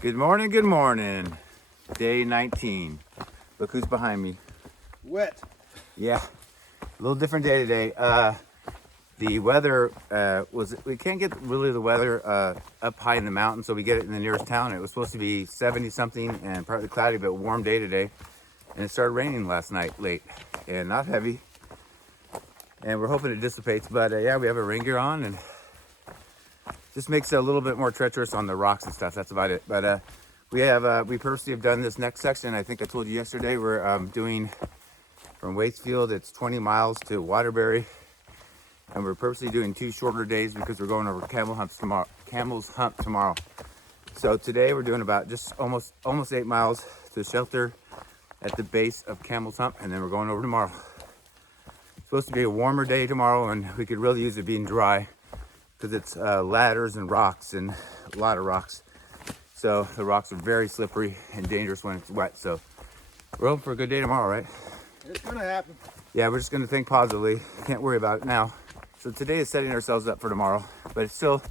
Good morning, good morning. Day 19. Look who's behind me. Wet. Yeah, a little different day today. The weather we can't get really the weather up high in the mountains, so we get it in the nearest town. It was supposed to be 70 something and partly cloudy, but warm day today. And it started raining last night late and not heavy. And we're hoping it dissipates, but yeah, we have a rain gear on and just makes it a little bit more treacherous on the rocks and stuff. That's about it. But we purposely have done this next section. I think I told you yesterday we're doing from Waitsfield. It's 20 miles to Waterbury, and we're purposely doing 2 shorter days because we're going over Camel's Hump tomorrow. So today we're doing about just almost 8 miles to the shelter at the base of Camel's Hump, and then we're going over tomorrow. It's supposed to be a warmer day tomorrow, and we could really use it being dry because it's ladders and rocks and a lot of rocks. So the rocks are very slippery and dangerous when it's wet. So we're hoping for a good day tomorrow, right? It's gonna happen. Yeah, we're just gonna think positively. Can't worry about it now. So today is setting ourselves up for tomorrow, but it's still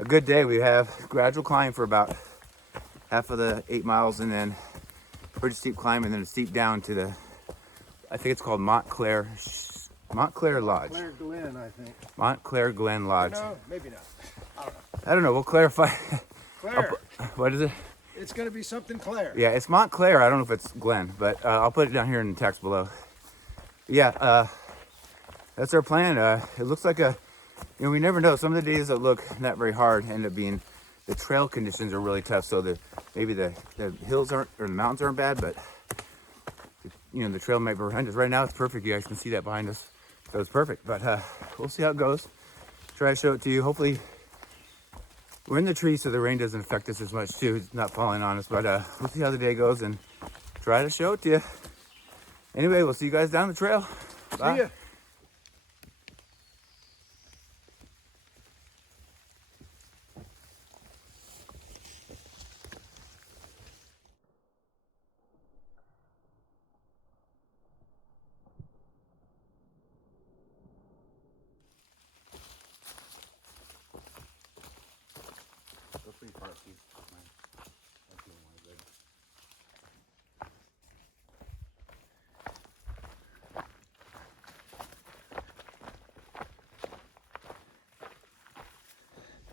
a good day. We have gradual climb for about half of the 8 miles, and then pretty steep climb, and then a steep down to the, I think it's called Montclair Lodge. Montclair Glen, I think. Montclair Glen Lodge. No, maybe not. I don't know. I don't know. We'll clarify. Claire. What is it? It's gonna be something Claire. Yeah, it's Montclair. I don't know if it's Glen, but I'll put it down here in the text below. Yeah, that's our plan. It looks like we never know. Some of the days that look not very hard end up being, the trail conditions are really tough. So maybe the hills aren't, or the mountains aren't bad, but the trail might be horrendous. Right now it's perfect. You guys can see that behind us. So it's perfect, but we'll see how it goes. Try to show it to you. Hopefully we're in the trees, so the rain doesn't affect us as much too. It's not falling on us, but we'll see how the day goes and try to show it to you. Anyway, we'll see you guys down the trail. Bye. See ya.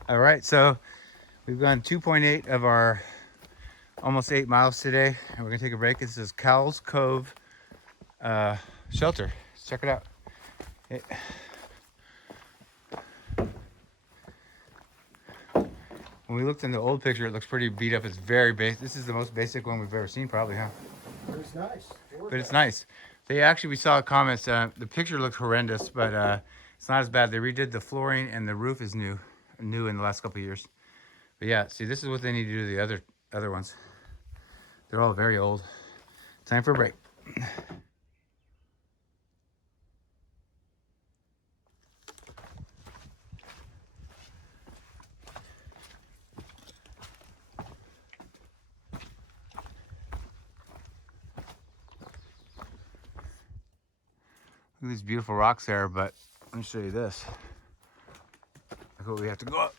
All right, so we've gone 2.8 of our almost 8 miles today, and we're gonna take a break. This is Cowles Cove shelter. Let's check it out. When we looked in the old picture, it looks pretty beat up. It's very basic. This is the most basic one we've ever seen, probably, huh? It's nice. But it's nice. We saw comments. The picture looked horrendous, but it's not as bad. They redid the flooring, and the roof is new in the last couple of years. But yeah, see, this is what they need to do to the other ones. They're all very old. Time for a break. Look at these beautiful rocks there, but let me show you this. Look what we have to go up.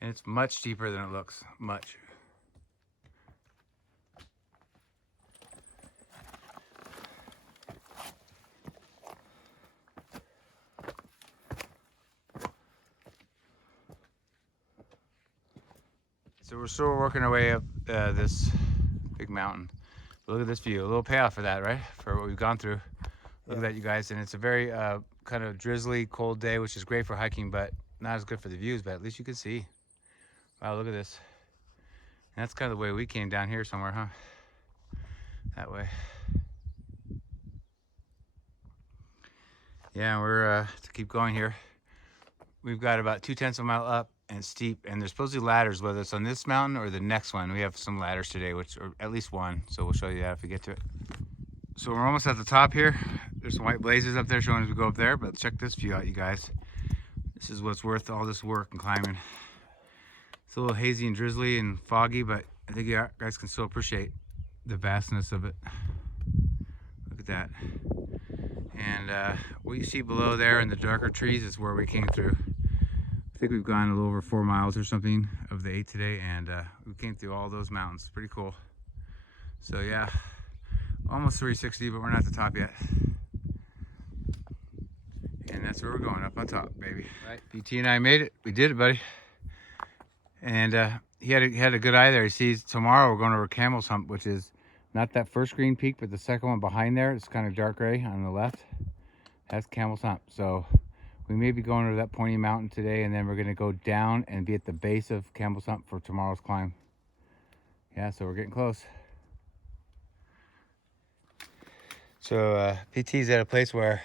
And it's much steeper than it looks, much. So we're still working our way up this big mountain. Look at this view, a little payoff for that, right? For what we've gone through. Look at that, you guys. And it's a very kind of drizzly, cold day, which is great for hiking, but not as good for the views, but at least you can see. Wow, look at this. And that's kind of the way we came down here somewhere, huh? That way. Yeah, we're to keep going here. We've got about 0.2 of a mile up and steep, and there's supposed to be ladders, whether it's on this mountain or the next one. We have some ladders today, or at least one, so we'll show you that if we get to it. So we're almost at the top here. There's some white blazes up there showing as we go up there, but check this view out, you guys. This is what's worth all this work and climbing. It's a little hazy and drizzly and foggy, but I think you guys can still appreciate the vastness of it. Look at that. And what you see below there in the darker trees is where we came through. I think we've gone a little over 4 miles or something of the 8 today, and we came through all those mountains. Pretty cool. So yeah, almost 360, but we're not at the top yet. And that's where we're going, up on top, baby. Right, PT and I made it. We did it, buddy. And he had a good eye there. He sees tomorrow we're going over Camel's Hump, which is not that first green peak, but the second one behind there. It's kind of dark gray on the left. That's Camel's Hump. So we may be going over that pointy mountain today, and then we're going to go down and be at the base of Camel's Hump for tomorrow's climb. Yeah, so we're getting close. So PT's at a place where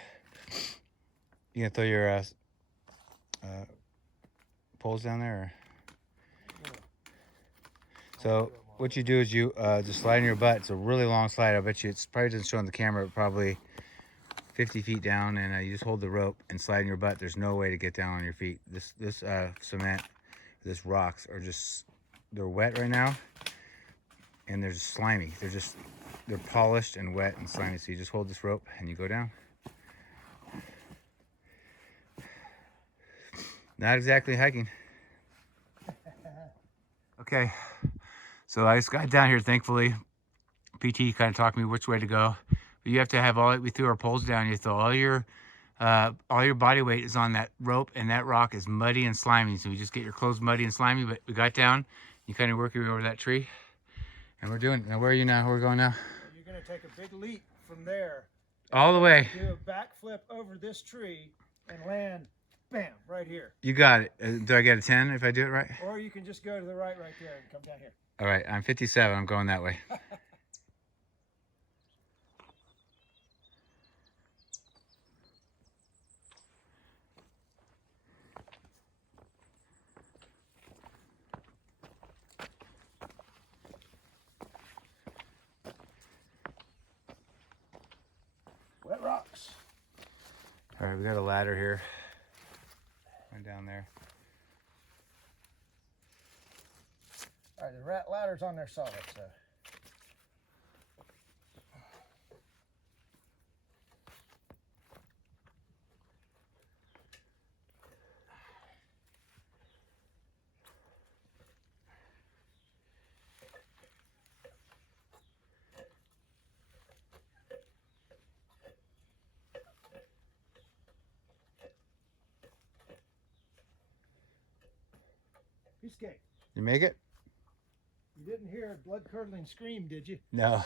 you can throw your poles down there. So what you do is you just slide in your butt. It's a really long slide. I bet you it's probably doesn't show on the camera, but probably 50 feet down, and you just hold the rope and slide in your butt. There's no way to get down on your feet. This cement, this rocks are just, they're wet right now, and they're just slimy. They're polished and wet and slimy. So you just hold this rope and you go down. Not exactly hiking. Okay, so I just got down here, thankfully. PT kind of talked me which way to go. But you have to have we threw our poles down. You throw all your body weight is on that rope, and that rock is muddy and slimy. So you just get your clothes muddy and slimy. But we got down. You kind of work your way over that tree, and we're doing it. Now, where are you now? Where are we going now? You're going to take a big leap from there. All the way. Do a backflip over this tree and land, bam, right here. You got it. Do I get a 10 if I do it right? Or you can just go to the right there and come down here. All right, I'm 57. I'm going that way. Wet rocks. All right, we got a ladder here. Right down there. All right, the rat ladder's on there solid, so. You escaped. You make it? You didn't hear a blood-curdling scream, did you? No.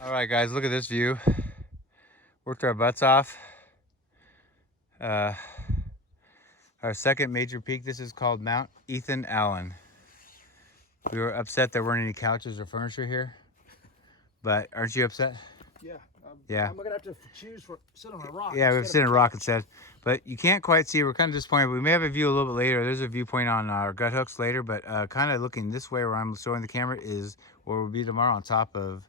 All right, guys, look at this view. Worked our butts off. Our second major peak. This is called Mount Ethan Allen. We were upset there weren't any couches or furniture here, but aren't you upset? Yeah. Yeah. I'm gonna have to choose for sit on a rock. Yeah, we've sit in a rock instead. But you can't quite see. We're kind of disappointed. We may have a view a little bit later. There's a viewpoint on our gut hooks later, but kind of looking this way where I'm showing the camera is where we'll be tomorrow on top of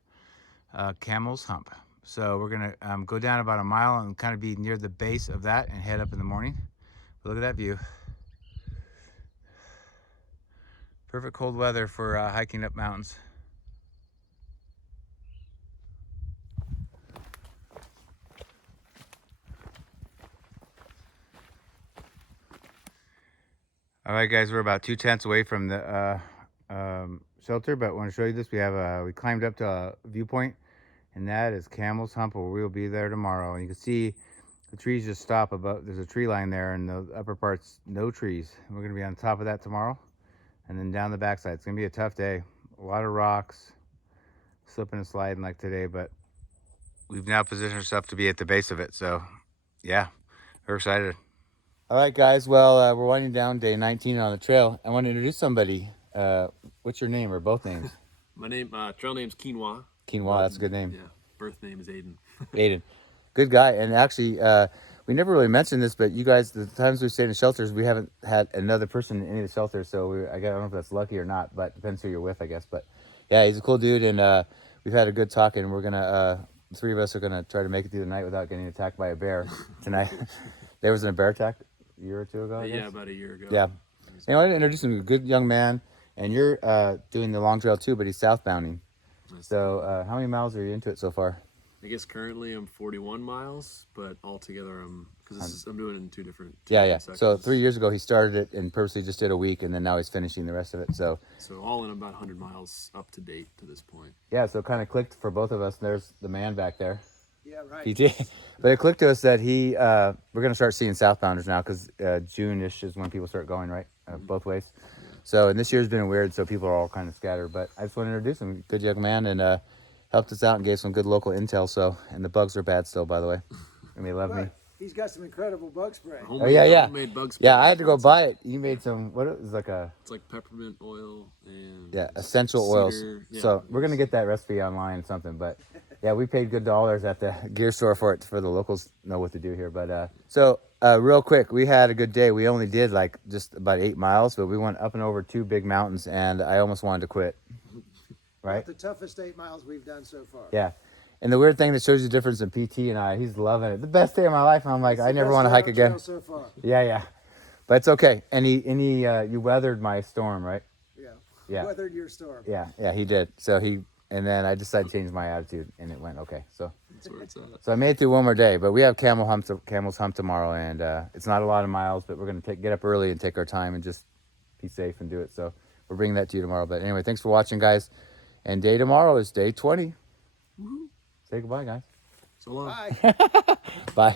Camel's Hump. So we're gonna go down about a mile and kind of be near the base of that and head up in the morning. But look at that view. Perfect cold weather for hiking up mountains. All right, guys, we're about 2 tents away from the shelter, but I want to show you this. We climbed up to a viewpoint, and that is Camel's Hump, where we'll be there tomorrow. And you can see the trees just stop above. There's a tree line there, and the upper part's no trees. And we're going to be on top of that tomorrow, and then down the backside. It's going to be a tough day. A lot of rocks, slipping and sliding like today, but we've now positioned ourselves to be at the base of it. So, yeah, we're excited. All right, guys. Well, we're winding down day 19 on the trail. I want to introduce somebody. What's your name or both names? My trail name's Quinoa. Quinoa, that's a good name. Yeah, birth name is Aiden. Aiden, good guy. And actually, we never really mentioned this, but you guys, the times we've stayed in shelters, we haven't had another person in any of the shelters. So I don't know if that's lucky or not, but depends who you're with, I guess. But yeah, he's a cool dude, and we've had a good talk, and we're gonna, the three of us are gonna try to make it through the night without getting attacked by a bear tonight. There was a bear attack a year or two ago. I guess? Yeah, about a year ago. Yeah. And I want to introduce him to a good young man, and you're doing the long trail too, but he's southbounding. So how many miles are you into it so far? I guess currently I'm 41 miles, but altogether I'm doing it in two different Yeah. sections. So 3 years ago he started it and purposely just did a week, and then now he's finishing the rest of it. So all in about 100 miles up to date to this point. yeah, so it kind of clicked for both of us. There's the man back there. Yeah, right. PJ. But it clicked to us that we're going to start seeing southbounders now because June-ish is when people start going, right? Both ways. So, and this year's been weird, so people are all kind of scattered. But I just want to introduce him. Good young man, and helped us out and gave some good local intel. So, and the bugs are bad still, by the way. And they love me. He's got some incredible bug spray. Homemade bug spray. Yeah, I had to go buy it. You made some, what it was like a... It's like peppermint oil and... Yeah, essential cedar. oils. Yeah, so we're going to get that recipe online or something. But yeah, we paid good dollars at the gear store for it, for the locals know what to do here. But real quick, we had a good day. We only did like just about 8 miles, but we went up and over 2 big mountains, and I almost wanted to quit. Right? The toughest 8 miles we've done so far. Yeah. And the weird thing that shows you the difference in PT and I, he's loving it. The best day of my life. And I'm like, I never want to hike again. So far. Yeah. But it's okay. And you weathered my storm, right? Yeah. Weathered your storm. Yeah, he did. And then I decided to change my attitude, and it went okay. So that's where it's at. So I made it through one more day, but we have Camel's Hump tomorrow, and it's not a lot of miles, but we're going to get up early and take our time and just be safe and do it. So we're bringing that to you tomorrow. But anyway, thanks for watching, guys. And day tomorrow is day 20. Woo-hoo. Say goodbye, guys. So long. Bye. Bye.